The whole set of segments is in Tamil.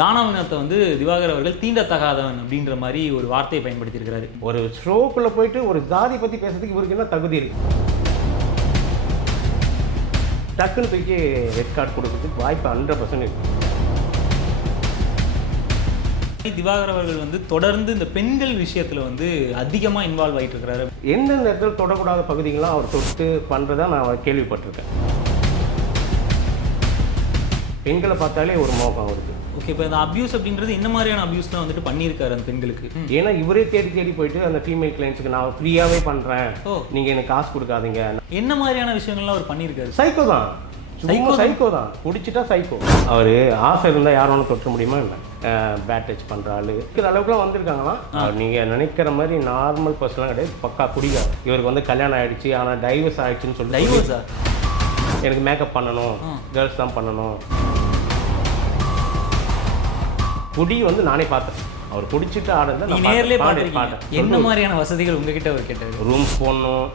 கானா வினோத்தை வந்து திவாகர் அவர்கள் தீண்டத்தகாதவன் அப்படின்ற மாதிரி ஒரு வார்த்தையை பயன்படுத்தியிருக்கிறாரு. ஒரு ஷோக்குள்ளே போயிட்டு ஒரு ஜாதி பற்றி பேசுறதுக்கு இவருக்கு என்ன தகுதி இருக்கு? டக்குன்னு தூக்கி ரெட் கார்டு கொடுக்கறதுக்கு வாய்ப்பு 100% இருக்கு. திவாகர் அவர்கள் வந்து தொடர்ந்து இந்த பெண்கள் விஷயத்தில் வந்து அதிகமாக இன்வால்வ் ஆகிட்டு இருக்கிறாரு. எந்தெந்த இடத்துல தொடக்கூடாத பகுதிகள்லாம் அவர் தொட்டு பண்ணுறதா நான் கேள்விப்பட்டிருக்கேன். பெண்களை பார்த்தாலே ஒரு மோகம் வருது. ஓகே, இப்போ இந்த அபியூஸ் அப்படின்றது என்ன மாதிரியான அபியூஸ்லாம் வந்துட்டு பண்ணியிருக்காரு அந்த பெண்களுக்கு? ஏன்னா இவரே தேடி போயிட்டு அந்த ஃபீமேல் கிளைண்ட்ஸுக்கு நான் ஃப்ரீயாகவே பண்ணுறேன், நீங்கள் எனக்கு காசு கொடுக்காதீங்க. என்ன மாதிரியான விஷயங்கள்லாம் அவர் பண்ணியிருக்காரு? சைக்கோ தான், சைக்கோ தான், குடிச்சிட்டா சைக்கோ. அவர் ஆசை இருந்தால் யாரும் ஒன்று தொட்ட முடியுமா? இல்லை, பேட் டச் பண்ணுற ஆள் இருக்கிற அளவுக்குலாம் வந்திருக்காங்களா? நீங்கள் நினைக்கிற மாதிரி நார்மல் பர்சன்லாம் கிடையாது, பக்கா குடிக்காது. இவருக்கு வந்து கல்யாணம் ஆகிடுச்சு, ஆனால் டைவர்ஸ் ஆகிடுச்சின்னு சொல்லி டைவர்ஸா? எனக்கு மேக்கப் பண்ணணும், கேர்ள்ஸ் தான் பண்ணணும். குடி வந்து நானே பார்த்தேன், அவர் குடிச்சிட்டு ஆடுறத நான் நேர்லயே பார்த்தேன். என்ன மாதிரியான வசதிகள் உங்ககிட்ட அவர் கேட்டார்? ரூம்ஸ் போடணும்.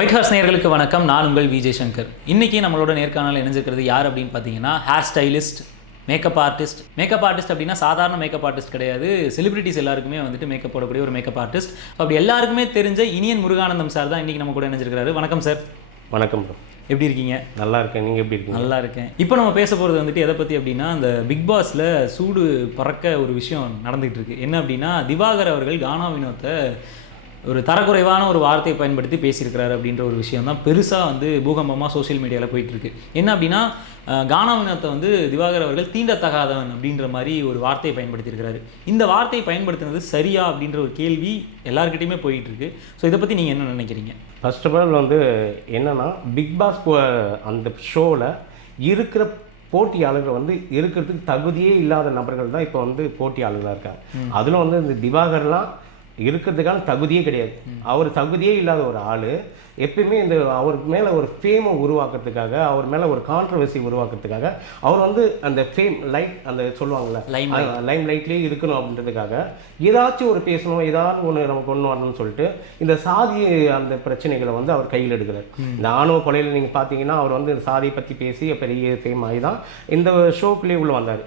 ஒயிட் ஹார்ஸ் நேயர்களுக்கு வணக்கம். நான் உங்கள் விஜய் சங்கர். இன்னைக்கு நம்மளோட நேர்காணல் இணைஞ்சிருக்கிறது யார் அப்படின்னு பார்த்தீங்கன்னா, hair stylist, makeup artist. Makeup artist அப்படின்னா சாதாரண மேக்கப் ஆர்டிஸ்ட் கிடையாது, செலிபிரிட்டிஸ் எல்லாருக்குமே வந்துட்டு மேக்கப் போடக்கூடிய ஒரு மேக்கப் ஆர்டிஸ்ட். அப்படி எல்லாருக்குமே தெரிஞ்ச இனியன் முருகானந்தம் சார் தான் இன்றைக்கி நம்ம கூட இணைஞ்சிருக்கிறாரு. வணக்கம் சார். வணக்கம் ப்ரோ. எப்படி இருக்கீங்க? நல்லா இருக்கேன், நீங்கள் எப்படி இருக்கீங்க? நல்லா இருக்கேன். இப்போ நம்ம பேச போகிறது வந்துட்டு எதை பற்றி அப்படின்னா, அந்த பிக் பாஸில் சூடு பறக்க ஒரு விஷயம் நடந்துகிட்டு இருக்கு. என்ன அப்படின்னா, திவாகர் அவர்கள் கானா வினோத்தை ஒரு தரக்குறைவான ஒரு வார்த்தையை பயன்படுத்தி பேசியிருக்கிறாரு அப்படின்ற ஒரு விஷயம் தான் பெருசாக வந்து பூகம்பமாக சோஷியல் மீடியாவில் போயிட்டுருக்கு. என்ன அப்படின்னா, கானா வினோத்தை வந்து திவாகர் அவர்கள் தீண்டத்தகாதவன் அப்படின்ற மாதிரி ஒரு வார்த்தையை பயன்படுத்தியிருக்கிறாரு. இந்த வார்த்தையை பயன்படுத்தினது சரியா அப்படின்ற ஒரு கேள்வி எல்லாருக்கிட்டையுமே போயிட்டுருக்கு. ஸோ இதை பற்றி நீங்கள் என்ன நினைக்கிறீங்க? ஃபர்ஸ்ட் ஆஃப் ஆல் வந்து என்னென்னா, பிக் பாஸ் அந்த ஷோவில் இருக்கிற போட்டியாளர்கள் வந்து இருக்கிறதுக்கு தகுதியே இல்லாத நபர்கள் தான் இப்போ வந்து போட்டியாளர்களாக இருக்காங்க. அதில் வந்து இந்த திவாகர்லாம் இருக்கிறதுக்கான தகுதியே கிடையாது. அவர் தகுதியே இல்லாத ஒரு ஆள். எப்பயுமே இந்த அவருக்கு மேலே ஒரு ஃபேமை உருவாக்குறதுக்காக, அவர் மேலே ஒரு கான்ட்ரவர்சி உருவாக்குறதுக்காக, அவர் வந்து அந்த ஃபேம் லைட், அந்த சொல்லுவாங்கள்ல லைம் லைட்லேயே இருக்கணும் அப்படின்றதுக்காக ஏதாச்சும் ஒரு பேசணும், ஏதாவது ஒன்று நம்ம கொண்டு வரணும்னு சொல்லிட்டு இந்த சாதி அந்த பிரச்சனைகளை வந்து அவர் கையில் எடுக்கிறார். இந்த ஆணவ கொலையில் நீங்கள் பார்த்தீங்கன்னா, அவர் வந்து சாதியை பற்றி பேசி பெரிய ஃபேம் ஆகி தான் இந்த ஷோக்குள்ளேயே உள்ள வந்தார்.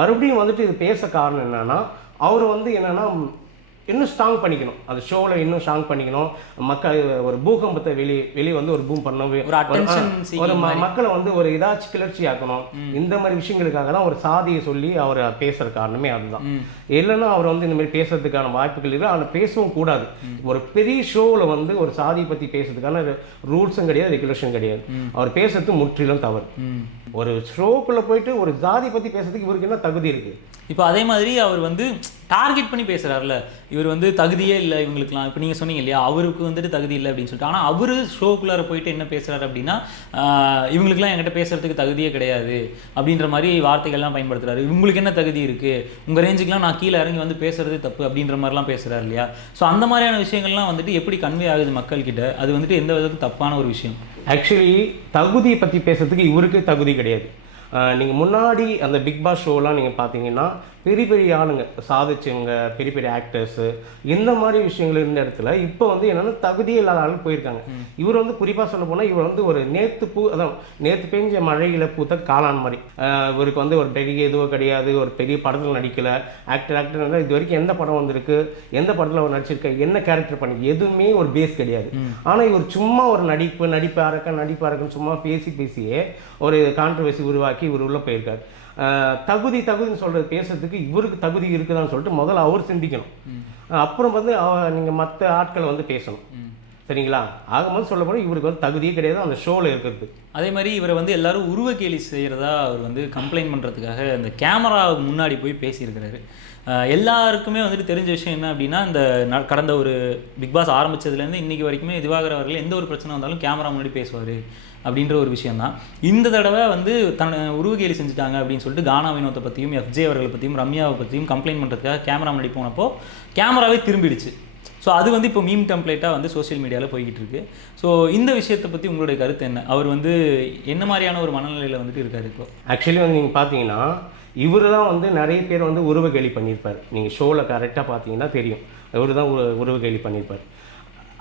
மறுபடியும் வந்துட்டு இது பேச காரணம் என்னென்னா, அவர் வந்து என்னென்னா இன்னும் ஸ்ட்ராங் பண்ணிக்கணும், அந்த ஷோவில் இன்னும் ஸ்ட்ராங் பண்ணிக்கணும். மக்கள் ஒரு பூகம்பத்தை வெளியே வந்து ஒரு பூம் பண்ணணும், ஒரு மக்களை வந்து ஒரு ஏதாச்சும் கிளர்ச்சி ஆக்கணும். இந்த மாதிரி விஷயங்களுக்காக தான் ஒரு சாதியை சொல்லி அவர் பேசுகிற காரணமே அதுதான். இல்லைன்னா அவர் வந்து இந்த மாதிரி பேசுறதுக்கான வாய்ப்புகள் இல்லை, ஆனால் பேசவும் கூடாது. ஒரு பெரிய ஷோவில் வந்து ஒரு சாதியை பற்றி பேசுறதுக்கான ரூல்ஸும் கிடையாது, ரெகுலேஷன் கிடையாது. அவர் பேசுறது முற்றிலும் தவறு. ஒரு ஷோக்குள்ளே போயிட்டு ஒரு ஜாதி பற்றி பேசுறதுக்கு இவருக்கு என்ன தகுதி இருக்குது? இப்போ அதே மாதிரி அவர் வந்து டார்கெட் பண்ணி பேசுகிறார்ல, இவர் வந்து தகுதியே இல்லை இவங்களுக்குலாம். இப்போ நீங்கள் சொன்னீங்க இல்லையா, அவருக்கு வந்துட்டு தகுதி இல்லை அப்படின்னு சொல்லிட்டு. ஆனால் அவர் ஷோக்குள்ளார போயிட்டு என்ன பேசுகிறாரு அப்படின்னா, இவங்களுக்குலாம் என்கிட்ட பேசுகிறதுக்கு தகுதியே கிடையாது அப்படின்ற மாதிரி வார்த்தைகள்லாம் பயன்படுத்துகிறாரு. இவங்களுக்கு என்ன தகுதி இருக்குது, உங்கள் ரேஞ்சுக்கெலாம் நான் கீழே இறங்கி வந்து பேசுகிறது தப்பு அப்படின்ற மாதிரிலாம் பேசுகிறாரு இல்லையா. ஸோ அந்த மாதிரியான விஷயங்கள்லாம் வந்துட்டு எப்படி கன்வே ஆகுது மக்கள்கிட்ட, அது வந்துட்டு எந்த விதத்துக்கு தப்பான ஒரு விஷயம். ஆக்சுவலி தகுதியை பற்றி பேசுறதுக்கு இவருக்கு தகுதி கிடையாது. நீங்கள் முன்னாடி அந்த பிக் பாஸ் ஷோலாம் நீங்கள் பார்த்தீங்கன்னா, பெரிய பெரிய ஆளுங்க சாதிச்சவங்க, பெரிய பெரிய ஆக்டர்ஸு, இந்த மாதிரி விஷயங்கள் இருந்த இடத்துல இப்போ வந்து என்னென்னா தகுதியே இல்லாத ஆளுங்க போயிருக்காங்க. இவர் வந்து குறிப்பாக சொல்ல போனால், இவர் வந்து ஒரு நேற்று பெஞ்ச மழையில் பூத்த காளான் மாதிரி. இவருக்கு வந்து ஒரு பெரிய எதுவும் கிடையாது, ஒரு பெரிய படத்தில் நடிக்கலை. ஆக்டர் இது வரைக்கும் எந்த படம் வந்திருக்கு, எந்த படத்தில் அவர் நடிச்சிருக்க, என்ன கேரக்டர் பண்ணி, எதுவுமே ஒரு பேஸ் கிடையாது. ஆனால் இவர் சும்மா ஒரு நடிப்பாக இருக்குன்னு சும்மா பேசியே ஒரு கான்ட்ரவர்சி உருவாக்கி இவர் உள்ளே போயிருக்காரு. தகுதின்னு சொல்கிறது பேசுறதுக்கு இவருக்கு தகுதி இருக்குதான்னு சொல்லிட்டு முதல்ல அவர் சிந்திக்கணும். அப்புறம் வந்து நீங்கள் மற்ற ஆட்களை வந்து பேசணும், சரிங்களா? ஆகும்போது சொல்ல போனால் இவருக்கு வந்து தகுதியே கிடையாது அந்த ஷோவில் இருக்கிறது. அதே மாதிரி இவரை வந்து எல்லாரும் உருவ கேலி செய்கிறதா அவர் வந்து கம்ப்ளைண்ட் பண்ணுறதுக்காக அந்த கேமரா முன்னாடி போய் பேசியிருக்கிறாரு. எல்லாருக்குமே வந்துட்டு தெரிஞ்ச விஷயம் என்ன அப்படின்னா, இந்த கடந்த ஒரு பிக் பாஸ் ஆரம்பித்ததுலேருந்து இன்றைக்கி வரைக்குமே திவாகர் அவர்கள் எந்த ஒரு பிரச்சனை வந்தாலும் கேமரா முன்னாடி பேசுவார் அப்படின்ற ஒரு விஷயம் தான். இந்த தடவை வந்து உருவகேலி செஞ்சுட்டாங்க அப்படின்னு சொல்லிட்டு கானா வினோத்தை பற்றியும், எஃப்ஜே அவர்களை பற்றியும், ரம்யாவை பற்றியும் கம்ப்ளைண்ட் பண்ணுறதுக்காக கேமரா முன்னாடி போனப்போ கேமராவே திரும்பிடுச்சு. ஸோ அது வந்து இப்போ மீம் டெம்ப்ளேட்டாக வந்து சோஷியல் மீடியாவில் போய்கிட்டு இருக்கு. ஸோ இந்த விஷயத்தை பற்றி உங்களுடைய கருத்து என்ன? அவர் வந்து என்ன மாதிரியான ஒரு மனநிலையில் வந்துட்டு இருக்காரு இப்போ? ஆக்சுவலி வந்து நீங்கள் பார்த்தீங்கன்னா, இவர் தான் வந்து நிறைய பேர் வந்து உருவகேலி பண்ணியிருப்பார். நீங்கள் ஷோவில் கரெக்டாக பார்த்தீங்கன்னா தெரியும், இவர் தான் உருவகேலி பண்ணியிருப்பார்.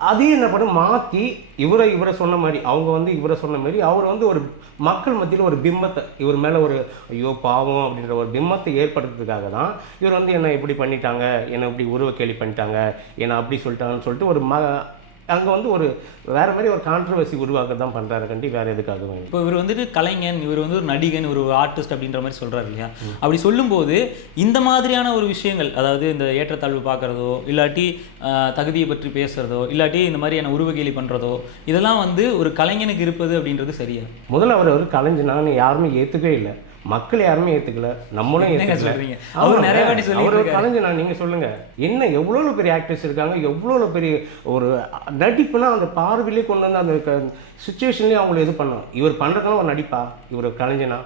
அதே என்ன பண்ண மாற்றி இவரை சொன்ன மாதிரி அவங்க வந்து இவரை சொன்ன மாதிரி அவர் வந்து ஒரு மக்கள் மத்தியில் ஒரு பிம்பத்தை இவர் மேலே ஒரு ஐயோ பாவம் அப்படின்ற ஒரு பிம்பத்தை ஏற்படுத்துறதுக்காக தான் இவர் வந்து என்னை இப்படி பண்ணிட்டாங்க, என்னை இப்படி உருவ கேலி பண்ணிட்டாங்க, என்னை அப்படி சொல்லிட்டாங்கன்னு சொல்லிட்டு ஒரு அங்கே வந்து ஒரு வேறு மாதிரி ஒரு கான்ட்ரவர்சி உருவாக்க தான் பண்ணுறாரு கண்டி, வேறு எதுக்காகவும். இப்போ இவர் வந்துட்டு கலைஞன், இவர் வந்து ஒரு நடிகன், ஒரு ஆர்டிஸ்ட் அப்படின்ற மாதிரி சொல்கிறாரு இல்லையா? அப்படி சொல்லும்போது இந்த மாதிரியான ஒரு விஷயங்கள், அதாவது இந்த ஏற்றத்தாழ்வு பார்க்குறதோ, இல்லாட்டி தகுதியை பற்றி பேசுகிறதோ, இல்லாட்டி இந்த மாதிரியான உருவகேலி பண்ணுறதோ, இதெல்லாம் வந்து ஒரு கலைஞனுக்கு இருப்பது அப்படின்றது சரியா? முதல்ல அவர் ஒரு கலைஞனான்னு யாருமே ஏற்றுக்கவே இல்லை, மக்கள் யாருமே ஏற்றுக்கல, நம்மளும் ஏற்றுக்கல. அவர் ஒரு கலைஞனா நீங்கள் சொல்லுங்கள், என்ன எவ்வளோ பெரிய ஆக்டர்ஸ் இருக்காங்க, எவ்வளோ பெரிய ஒரு நடிப்புனா அந்த பார்வையிலே கொண்டு வந்து அந்த சுச்சுவேஷன்லேயே அவங்கள இது பண்ணோம். இவர் பண்ணுறதுனால ஒரு நடிப்பா, இவர் கலைஞனா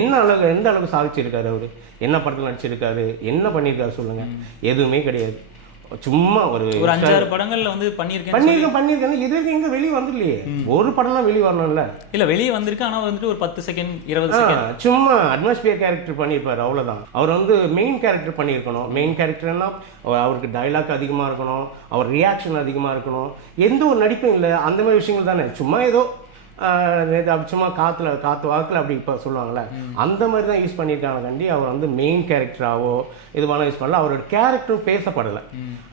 என்ன அளவு எந்த அளவுக்கு சாதிச்சிருக்காரு, அவர் என்ன படத்தில் நடிச்சிருக்காரு, என்ன பண்ணியிருக்காரு சொல்லுங்கள்? எதுவுமே கிடையாது. சும்மா ஒரு 5-6 படங்கள்ல வந்து பண்ணியிருக்கேன். இது எங்க வெளியே வந்துடலையே, ஒரு படம்லாம் வெளியே வரணும்ல. இல்ல வெளியே வந்திருக்கு, ஆனா வந்துட்டு ஒரு 10 செகண்ட் 20 செகண்ட் சும்மா அட்மாஸ்பியர் கேரக்டர் பண்ணியிருப்பாரு, அவ்வளவுதான். அவர் வந்து மெயின் கேரக்டர் பண்ணியிருக்கணும். மெயின் கேரக்டர்னா அவருக்கு டைலாக் அதிகமா இருக்கணும், அவர் ரியாக்ஷன் அதிகமா இருக்கணும். எந்த ஒரு நடிப்பும் இல்லை, அந்த மாதிரி விஷயங்கள் தானே. சும்மா ஏதோ சும்மா காற்று வாக்கில் அப்படி இப்போ சொல்லுவாங்கள்ல, அந்த மாதிரி தான் யூஸ் பண்ணியிருக்காங்க கண்டி. அவர் வந்து மெயின் கேரக்டராகவோ இதுவான யூஸ் பண்ணல, அவரோட கேரக்டரும் பேசப்படலை.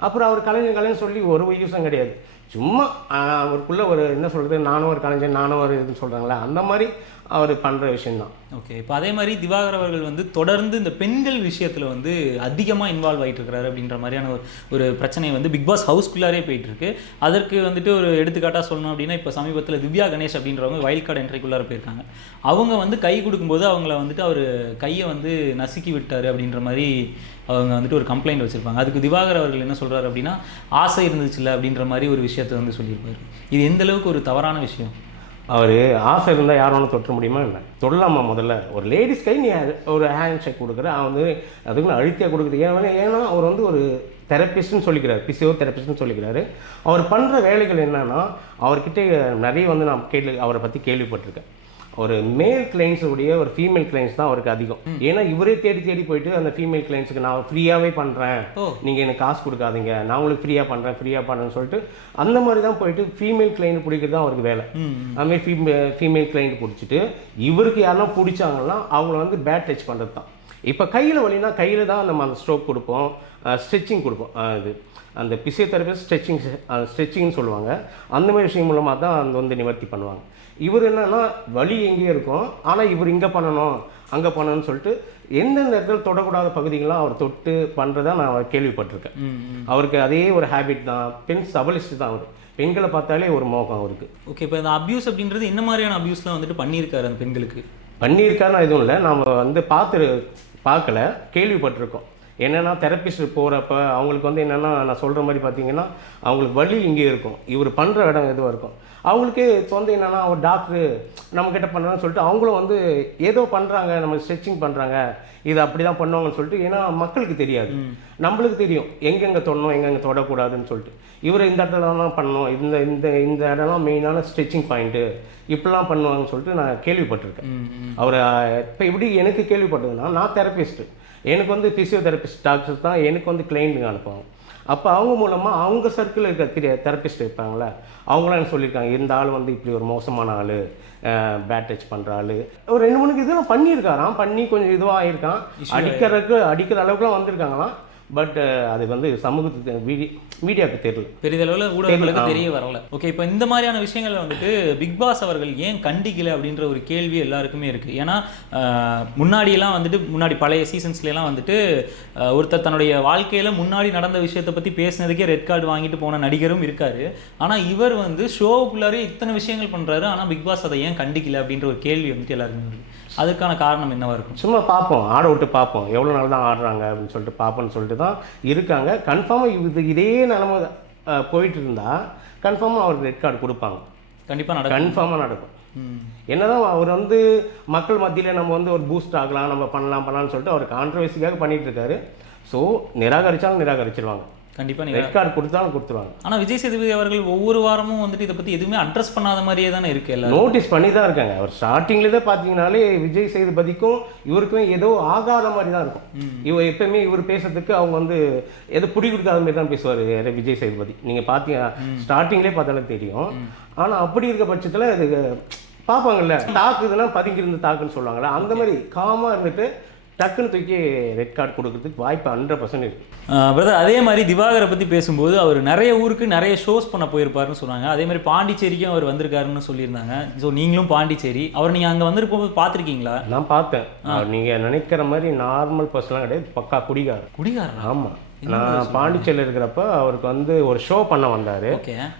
அப்புறம் அவர் கலைஞர் சொல்லி ஒரு யூஸும் கிடையாது. சும்மா அவருக்குள்ளே ஒரு என்ன சொல்கிறது, நானும் ஒரு கலைஞர், நானும் ஒரு இதுன்னு சொல்கிறாங்களே, அந்த மாதிரி அவர் பண்ணுற விஷயந்தான். ஓகே, இப்போ அதே மாதிரி திவாகர் அவர்கள் வந்து தொடர்ந்து இந்த பெண்கள் விஷயத்தில் வந்து அதிகமாக இன்வால்வ் ஆகிட்டு இருக்கிறாரு அப்படின்ற மாதிரியான ஒரு பிரச்சனை வந்து பிக் பாஸ் ஹவுஸ்குள்ளாரே போயிட்டுருக்கு. அதற்கு வந்துட்டு ஒரு எடுத்துக்காட்டாக சொல்லணும் அப்படின்னா, இப்போ சமீபத்தில் திவ்யா கணேஷ் அப்படின்றவங்க வைல்ட் கார்டு என்ட்ரிக்குள்ளார போயிருக்காங்க. அவங்க வந்து கை கொடுக்கும்போது அவங்கள வந்துட்டு அவர் கையை வந்து நசுக்கி விட்டார் அப்படின்ற மாதிரி அவங்க வந்துட்டு ஒரு கம்ப்ளைண்ட் வச்சுருப்பாங்க. அதுக்கு திவாகர் அவர்கள் என்ன சொல்கிறார் அப்படின்னா, ஆசை இருந்துச்சுல்ல அப்படின்ற மாதிரி ஒரு விஷயத்தை வந்து சொல்லியிருப்பார். இது எந்த அளவுக்கு ஒரு தவறான விஷயம்? அவர் ஆசை இருந்தால் யாரும் ஒன்று தொற்ற முடியுமா இல்லை? தொடலாமா? முதல்ல ஒரு லேடிஸ் கை நீ ஒரு ஹேண்ட் ஷேக் கொடுக்குற, அவன் வந்து அதுக்கு அழுத்தியாக கொடுக்குறது. ஏன்னா அவர் வந்து ஒரு தெரப்பிஸ்ட்னு சொல்லிக்கிறார், பிசியோ தெரப்பிஸ்ட்னு சொல்லிக்கிறாரு. அவர் பண்ணுற வேலைகள் என்னன்னா, அவர்கிட்ட நிறைய வந்து நான் அவரை பற்றி கேள்விப்பட்டிருக்கேன். ஒரு மேல் கிளைண்ட்ஸுடைய ஒரு ஃபீமேல் கிளைண்ட்ஸ் தான் அவருக்கு அதிகம். ஏன்னா இவரே தேடி போயிட்டு அந்த ஃபீமேல் கிளைண்ட்ஸுக்கு நான் ஃப்ரீயாகவே பண்ணுறேன், நீங்கள் எனக்கு காசு கொடுக்காதீங்க, நான் உங்களுக்கு ஃப்ரீயாக பண்ணுறேன்னு சொல்லிட்டு அந்த மாதிரி தான் போயிட்டு ஃபீமேல் கிளைண்ட் பிடிக்கிறது தான் அவருக்கு வேலை. அதுமாதிரி ஃபீமேல் கிளைண்ட் பிடிச்சிட்டு இவருக்கு யாரெல்லாம் பிடிச்சாங்கன்னா அவங்கள வந்து பேட் டச் பண்ணுறது தான். இப்போ கையில் வலினா கையில் தான் நம்ம அந்த ஸ்ட்ரோக் கொடுப்போம், ஸ்ட்ரெச்சிங் கொடுப்போம். இது அந்த பிசியோதெரபிஸ்ட் ஸ்ட்ரெச்சிங்னு சொல்லுவாங்க. அந்த மாதிரி விஷயம் மூலமாக தான் அந்த வந்து நிவர்த்தி பண்ணுவாங்க. இவர் என்னன்னா வலி எங்கேயும் இருக்கும், ஆனால் இவர் இங்கே பண்ணணும் அங்கே பண்ணணும்னு சொல்லிட்டு எந்தெந்த இடத்துல தொடக்கூடாத பகுதிகள்லாம் அவர் தொட்டு பண்ணுறதா நான் கேள்விப்பட்டிருக்கேன். அவருக்கு அதே ஒரு ஹேபிட் தான். பெண் சபலிஸ்ட் தான் அவர், பெண்களை பார்த்தாலே ஒரு மோகம் அவருக்கு. ஓகே, இப்போ இந்த அபியூஸ் அப்படின்றது என்ன மாதிரியான அபியூஸ்லாம் வந்துட்டு பண்ணியிருக்காரு அந்த பெண்களுக்கு? பண்ணியிருக்காருன்னா எதுவும் இல்லை, நம்ம வந்து பார்க்கல, கேள்விப்பட்டிருக்கோம். என்னென்னா தெரப்பிஸ்ட் போகிறப்ப அவங்களுக்கு வந்து என்னென்னா நான் சொல்கிற மாதிரி பார்த்தீங்கன்னா அவங்களுக்கு வலி இங்கே இருக்கும், இவர் பண்ணுற இடம் எதுவாக இருக்கும். அவங்களுக்கு இப்போ வந்து என்னென்னா ஒரு டாக்டரு நம்மக்கிட்ட பண்ணுறான்னு சொல்லிட்டு அவங்களும் வந்து ஏதோ பண்ணுறாங்க, நம்ம ஸ்ட்ரெச்சிங் பண்ணுறாங்க, இது அப்படி தான் பண்ணுவாங்கன்னு சொல்லிட்டு. ஏன்னா மக்களுக்கு தெரியாது, நம்மளுக்கு தெரியும் எங்கெங்கே தொடணும் எங்கெங்கே தொடக்கூடாதுன்னு சொல்லிட்டு. இவர் இந்த இடத்துல தான் பண்ணணும், இந்த இந்த இந்த இடம்லாம் மெயினான ஸ்ட்ரெச்சிங் பாயிண்ட்டு இப்படிலாம் பண்ணுவாங்கன்னு சொல்லிட்டு நான் கேள்விப்பட்டிருக்கேன். அவர் இப்போ எப்படி எனக்கு கேள்விப்பட்டதுன்னா, நான் தெரப்பிஸ்ட்டு, எனக்கு வந்து ஃபிசியோதெரபிஸ்ட் டாக்டர்ஸ் தான் எனக்கு வந்து கிளைண்ட்டுங்க அனுப்புவாங்க. அப்போ அவங்க மூலமாக அவங்க சர்க்கிளில் இருக்க தெரப்பிஸ்ட் இருப்பாங்களே, அவங்களாம் எனக்கு சொல்லியிருக்காங்க, இந்த ஆள் வந்து இப்படி ஒரு மோசமான ஆள், பேட் டச் பண்ணுற ஆள், ஒரு 2-3 இதெல்லாம் பண்ணியிருக்காராம், பண்ணி கொஞ்சம் இதுவாக ஆகியிருக்கான், அடிக்கிற அளவுக்குலாம் வந்திருக்காங்களாம். பட் அது வந்து சமூகத்துக்கு மீடியாவுக்கு தெரியல, பெரிதளவில் ஊடகங்களுக்கு தெரிய வரல. ஓகே, இப்போ இந்த மாதிரியான விஷயங்கள் வந்துட்டு பிக் பாஸ் அவர்கள் ஏன் கண்டிக்கலை அப்படின்ற ஒரு கேள்வி எல்லாருக்குமே இருக்குது. ஏன்னா முன்னாடி பழைய சீசன்ஸ்லாம் வந்துட்டு ஒருத்தர் தன்னுடைய வாழ்க்கையில் முன்னாடி நடந்த விஷயத்தை பற்றி பேசினதுக்கே ரெட் கார்டு வாங்கிட்டு போன நடிகரும் இருக்கார். ஆனால் இவர் வந்து ஷோவுக்குள்ளாரே இத்தனை விஷயங்கள் பண்ணுறாரு, ஆனால் பிக் பாஸ் அதை ஏன் கண்டிக்கலை அப்படின்ற ஒரு கேள்வி வந்துட்டு எல்லாருக்குமே வருது. அதுக்கான காரணம் என்னவாக இருக்கும்? சும்மா பார்ப்போம், ஆட விட்டு பார்ப்போம், எவ்வளோ நாள் தான் ஆடுறாங்க அப்படின்னு சொல்லிட்டு பார்ப்போன்னு சொல்லிட்டு தான் இருக்காங்க. கன்ஃபார்மாக இதே நிலமை போயிட்டு இருந்தால் கன்ஃபார்மாக அவருக்கு ரெட் கார்டு கொடுப்பாங்க. கன்ஃபார்மாக நடக்கும். என்னதான் அவர் வந்து மக்கள் மத்தியில் நம்ம வந்து ஒரு பூஸ்ட் ஆகலாம், நம்ம பண்ணலாம்னு சொல்லிட்டு அவர் கான்ட்ரவர்சிக்காக பண்ணிகிட்டு இருக்காரு. ஸோ நிராகரித்தாலும் நிராகரிச்சிருவாங்க. கண்டிப்பாக ரெட் கார்டு கொடுத்தாலும் கொடுத்துருவாங்க. ஆனால் விஜய் சேதுபதி அவர்கள் ஒவ்வொரு வாரமும் வந்துட்டு இதை பற்றி எதுவுமே அட்ரஸ் பண்ணாத மாதிரியே தானே இருக்கு, எல்லாம் நோட்டீஸ் பண்ணி தான் இருக்காங்க. அவர் ஸ்டார்டிங்லேயே பார்த்தீங்கனாலே விஜய் சேதுபதிக்கும் இவருக்குமே ஏதோ ஆகாத மாதிரி தான் இருக்கும். இவர் எப்பயுமே இவர் பேசுறதுக்கு அவங்க வந்து எது பிடி கொடுக்காத மாதிரி தான் பேசுவார் விஜய் சேதுபதி. நீங்கள் பார்த்தீங்க ஸ்டார்டிங்லேயே பார்த்தாலே தெரியும். ஆனால் அப்படி இருக்க பட்சத்தில் இது பார்ப்பாங்கல்ல, தாக்குதுன்னா பதுங்கிருந்து தாக்குன்னு சொல்லுவாங்கள்ல, அந்த மாதிரி காமாக இருந்துட்டு டக்குன்னு தூக்கி ரெட் கார்டு கொடுக்கறதுக்கு வாய்ப்பு 100% இருக்குது. பிரதர், அதே மாதிரி திவாகரை பற்றி பேசும்போது அவர் நிறைய ஊருக்கு நிறைய ஷோஸ் பண்ண போயிருப்பாருன்னு சொன்னாங்க. அதே மாதிரி பாண்டிச்சேரிக்கும் அவர் வந்திருக்காருன்னு சொல்லியிருந்தாங்க. ஸோ நீங்களும் பாண்டிச்சேரி, அவர் நீங்கள் அங்கே வந்திருக்கும் போது பார்த்துருக்கீங்களா? நான் பார்த்தேன். நீங்கள் நினைக்கிற மாதிரி நார்மல் பர்சன்லாம் கிடையாது, பக்கா குடிகாரர். குடிகாரர்? ஆமாம். நான் பாண்டிச்சேரியில் இருக்கிறப்ப அவருக்கு வந்து ஒரு ஷோ பண்ண வந்தார்.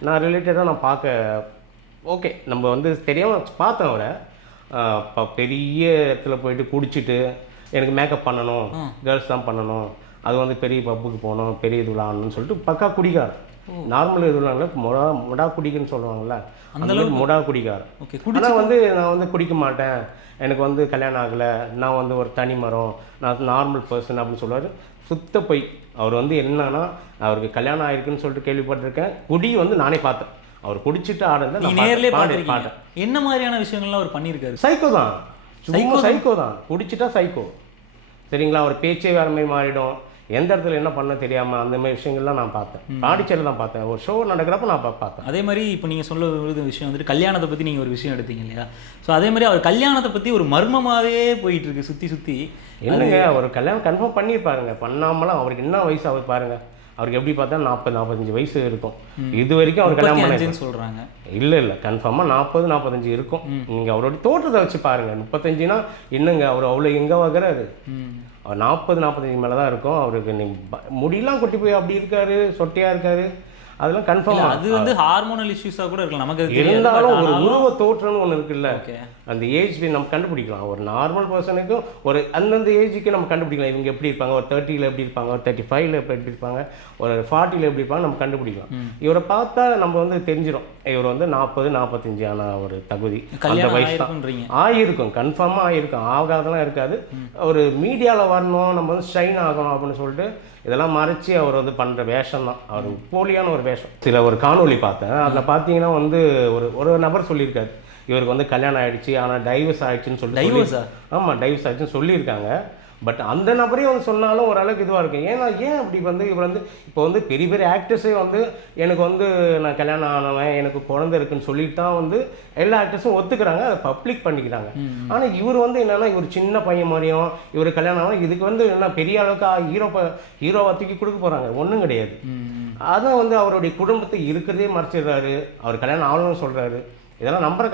நான் ரிலேட்டடாக நான் பார்க்க ஓகே நம்ம வந்து தெரியாமல் பார்த்தேன் அவரை. இப்போ பெரிய இடத்துல போயிட்டு குடிச்சிட்டு எனக்கு மேக்கப் பண்ணணும், கேர்ள்ஸ் தான் பண்ணணும், அது வந்து பெரிய பப்புக்கு போகணும், பெரிய இது விளாடணும்னு சொல்லிட்டு பக்கா குடிக்கார். நார்மல் இது விளாட்ல முடா குடிக்குன்னு சொல்லுவாங்கள்ல, அந்த முடா குடிக்கார். ஆனால் வந்து நான் வந்து குடிக்க மாட்டேன், எனக்கு வந்து கல்யாணம் ஆகலை, நான் வந்து ஒரு தனி மரம், நான் நார்மல் பர்சன் அப்படின்னு சொல்லுவார். சுத்த போய் அவர் வந்து என்னன்னா அவருக்கு கல்யாணம் ஆயிருக்குன்னு சொல்லிட்டு கேள்விப்பட்டிருக்கேன். குடி வந்து நானே பார்த்தேன். அவர் குடிச்சிட்டு ஆடுறத நேர்லயே பார்த்தேன். என்ன மாதிரியான விஷயங்கள்லாம் அவர் பண்ணியிருக்காரு? சைக்கோ தான், சும்மா சைக்கோ தான். குடிச்சிட்டா சைக்கோ, சரிங்களா? அவர் பேச்சே வேற மாதிரி மாறிடும். எந்த இடத்துல என்ன பண்ண தெரியாமல் அந்த மாதிரி விஷயங்கள்லாம் நான் பார்த்தேன். பாண்டிச்சேரியில் தான் பார்த்தேன். ஒரு ஷோ நடக்கிறப்ப நான் பார்த்தேன். அதே மாதிரி இப்போ நீங்கள் சொல்ல விஷயம் வந்துட்டு கல்யாணத்தை பற்றி நீங்கள் ஒரு விஷயம் எடுத்தீங்க இல்லையா? ஸோ அதே மாதிரி அவர் கல்யாணத்தை பற்றி ஒரு மர்மமாகவே போயிட்டு இருக்கு சுற்றி சுற்றி. என்னங்க, அவர் கல்யாணம் கன்ஃபார்ம் பண்ணியிருப்பாருங்க. பண்ணாமலாம் அவருக்கு என்ன வயசு அவர் பாருங்க. அவருக்கு எப்படி பார்த்தா 40-45 வயசு இருக்கும். இது வரைக்கும் அவர் கல்யாணம் பண்ணி சொல்கிறாங்க. இல்லை கன்ஃபார்மாக 40-45 இருக்கும். நீங்கள் அவருடைய தோற்றத்தை வச்சு பாருங்கள். 35னா என்னங்க, அவர் அவ்வளோ எங்கே வகுறாரு? அவர் 40-45 மேலே தான் இருக்கும். அவருக்கு முடியெல்லாம் கொட்டி போய் அப்படி இருக்காரு, சொட்டையாக இருக்காரு. அதெல்லாம் கன்ஃபார்ம். அது வந்து ஹார்மோனல் இஷ்யூஸாக கூட இருக்கலாம் நமக்கு. இருந்தாலும் ஒரு உருவ தோற்றம்னு ஒன்று இருக்குல்ல, அந்த ஏஜ் நம்ம கண்டுபிடிக்கலாம். ஒரு நார்மல் பர்சனுக்கும் ஒரு அந்தந்த ஏஜுக்கு நம்ம கண்டுபிடிக்கலாம். இவங்க எப்படி இருப்பாங்க, ஒரு 30ல் எப்படி இருப்பாங்க, ஒரு 35ல் எப்படி இருப்பாங்க, ஒரு 40ல் எப்படி இருப்பாங்க நம்ம கண்டுபிடிக்கலாம். இவரை பார்த்தா நம்ம வந்து தெரிஞ்சிடும் இவர் வந்து 40-45 ஆன ஒரு தகுதி, அந்த வயசு தான் ஆகியிருக்கும். கன்ஃபார்மாக ஆகியிருக்கும், ஆகாதெல்லாம் இருக்காது. ஒரு மீடியாவில் வரணும், நம்ம வந்து ஷைன் ஆகணும் அப்படின்னு சொல்லிட்டு இதெல்லாம் மறைச்சி அவர் வந்து பண்ணுற வேஷம் தான். அவர் போலியான ஒரு வேஷம். சில ஒரு காணொலி பார்த்தேன். அதில் பார்த்தீங்கன்னா வந்து ஒரு நபர் சொல்லியிருக்காரு இவருக்கு வந்து கல்யாணம் ஆகிடுச்சு, ஆனால் டைவர்ஸ் ஆகிடுச்சின்னு சொல்லிட்டு. ஆமாம், டைவர்ஸ் ஆகிடுச்சின்னு சொல்லியிருக்காங்க. பட் அந்த நபரே வந்து சொன்னாலும் ஓரளவுக்கு இதுவாக இருக்கும். ஏன் அப்படி வந்து இவர் வந்து இப்போ வந்து பெரிய பெரிய ஆக்டர்ஸே வந்து எனக்கு வந்து நான் கல்யாணம் ஆனவன், எனக்கு குழந்தை இருக்குன்னு சொல்லிட்டு தான் வந்து எல்லா ஆக்டர்ஸும் ஒத்துக்கிறாங்க, அதை பப்ளிக் பண்ணிக்கிறாங்க. ஆனால் இவர் வந்து என்னென்னா இவர் சின்ன பையன் மாதிரியும் இவர் கல்யாணம் ஆகும், இதுக்கு வந்து என்ன பெரிய அளவுக்கு ஹீரோவை தூக்கி கொடுக்க போகிறாங்க, ஒன்றும் கிடையாது. அதான் வந்து அவருடைய குடும்பத்தை இருக்கிறதே மறைச்சிடுறாரு. அவர் கல்யாணம் ஆகணும்னு சொல்கிறாரு. இதெல்லாம் நம்புற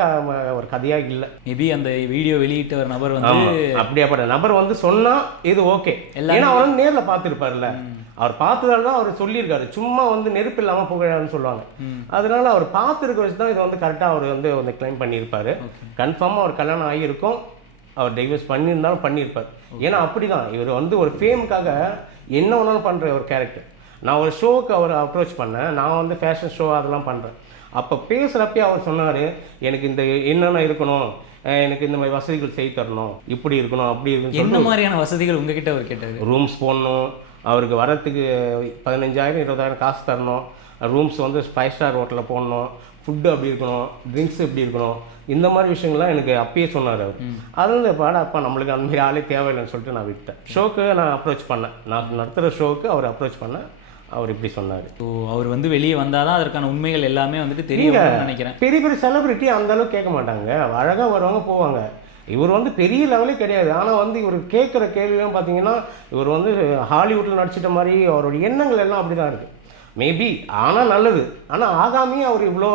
ஒரு கதையாக இல்லை. மேபி அந்த வீடியோ வெளியிட்ட ஒரு நபர் வந்து அப்படியாப்பட்ட நபர் வந்து சொன்னால் இது ஓகே. ஏன்னா அவர் வந்து நேரில் பார்த்துருப்பார்ல, அவர் பார்த்ததால தான் அவர் சொல்லியிருக்காரு. சும்மா வந்து நெருப்பு இல்லாமல் புகழான்னு சொல்லுவாங்க. அதனால அவர் பார்த்துருக்க வச்சு தான் இதை வந்து கரெக்டாக அவர் வந்து கிளைம் பண்ணியிருப்பார். கன்ஃபார்மாக அவர் கல்யாணம் ஆகியிருக்கும், அவர் டைவர்ஸ் பண்ணியிருந்தாலும் பண்ணியிருப்பார். ஏன்னா அப்படி தான் இவர் வந்து ஒரு ஃபேமுக்காக என்ன வேணாலும் பண்ணுற ஒரு கேரக்டர். நான் ஒரு ஷோவுக்கு அவர் அப்ரோச் பண்ணேன். நான் வந்து ஃபேஷன் ஷோ அதெல்லாம் பண்ணுறேன். அப்போ பேசுகிறப்பே அவர் சொன்னார், எனக்கு இந்த என்னென்ன இருக்கணும், எனக்கு இந்த மாதிரி வசதிகள் செய்து தரணும், இப்படி இருக்கணும், அப்படி இருக்கணும். என்ன மாதிரியான வசதிகள் உங்ககிட்ட அவர் கேட்டார்? ரூம்ஸ் போடணும், அவருக்கு வரத்துக்கு 15,000-20,000 காசு தரணும், ரூம்ஸ் வந்து 5 ஸ்டார் ஹோட்டலில் போடணும், ஃபுட்டு அப்படி இருக்கணும், ட்ரிங்க்ஸ் எப்படி இருக்கணும், இந்த மாதிரி விஷயங்கள்லாம் எனக்கு அப்பயே சொன்னார் அவர். அது வந்து அப்பா நம்மளுக்கு அந்த மாதிரி ஆளே தேவையில்லைன்னு சொல்லிட்டு நான் விட்டேன். ஷோக்கு நான் அப்ரோச் பண்ணேன், நான் நடத்துகிற ஷோவுக்கு அவர் அப்ரோச் பண்ணேன். அவர் இப்படி சொன்னார். ஸோ அவர் வந்து வெளியே வந்தால் தான் அதற்கான உண்மைகள் எல்லாமே வந்துட்டு தெரியும் நினைக்கிறேன். பெரிய பெரிய செலிபிரிட்டி அந்த அளவுக்கு கேட்க மாட்டாங்க, அழகாக வருவாங்க போவாங்க. இவர் வந்து பெரிய லெவலே கிடையாது. ஆனால் வந்து இவர் கேட்குற கேள்வியும் பார்த்தீங்கன்னா இவர் வந்து ஹாலிவுட்டில் நடிச்சிட்ட மாதிரி அவருடைய எண்ணங்கள் எல்லாம் அப்படி தான் இருக்குது. மேபி ஆனால் நல்லது. ஆனால் ஆகாமையே அவர் இவ்வளோ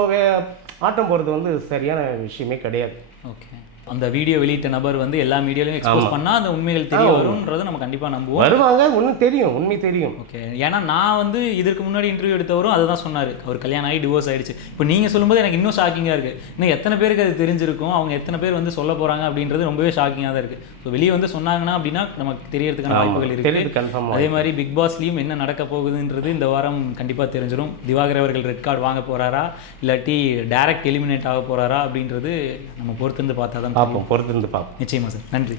ஆட்டம் போகிறது வந்து சரியான விஷயமே கிடையாது. ஓகே, அந்த வீடியோ வெளியிட்ட நபர் வந்து எல்லா மீடியாலையும் எக்ஸ்போஸ் பண்ணால் அந்த உண்மைகள் தெரிய வரும்ன்றதை நம்ம கண்டிப்பாக நம்புவோம். வருவாங்க, உண்மை தெரியும். ஓகே, ஏன்னா நான் வந்து இதற்கு முன்னாடி இன்டர்வியூ எடுத்தவரும் அதை தான் சொன்னார், அவர் கல்யாணம் ஆகி டிவோர்ஸ் ஆகிடுச்சு. இப்போ நீங்கள் சொல்லும்போது எனக்கு இன்னும் ஷாக்கிங்காக இருக்குது. இன்னும் எத்தனை பேருக்கு அது தெரிஞ்சிருக்கும், அவங்க எத்தனை பேர் வந்து சொல்ல போகிறாங்க அப்படின்றது ரொம்பவே ஷாக்கிங்காக தான் இருக்குது. ஸோ வெளியே வந்து சொன்னாங்கன்னா அப்படின்னா நமக்கு தெரியறதுக்கான வாய்ப்புகள் இருக்குது. அதே மாதிரி பிக் பாஸ்லேயும் என்ன நடக்க போகுதுன்றது இந்த வாரம் கண்டிப்பாக தெரிஞ்சிடும். திவாகர் அவர்கள் ரெட் கார்டு வாங்க போகிறாரா இல்லாட்டி டைரக்ட் எலிமினேட் ஆக போகிறாரா அப்படின்றது நம்ம பொறுத்திருந்து பார்த்தா தான் பொறுத்திருந்து பார்ப்போம். நிச்சயமா சார், நன்றி.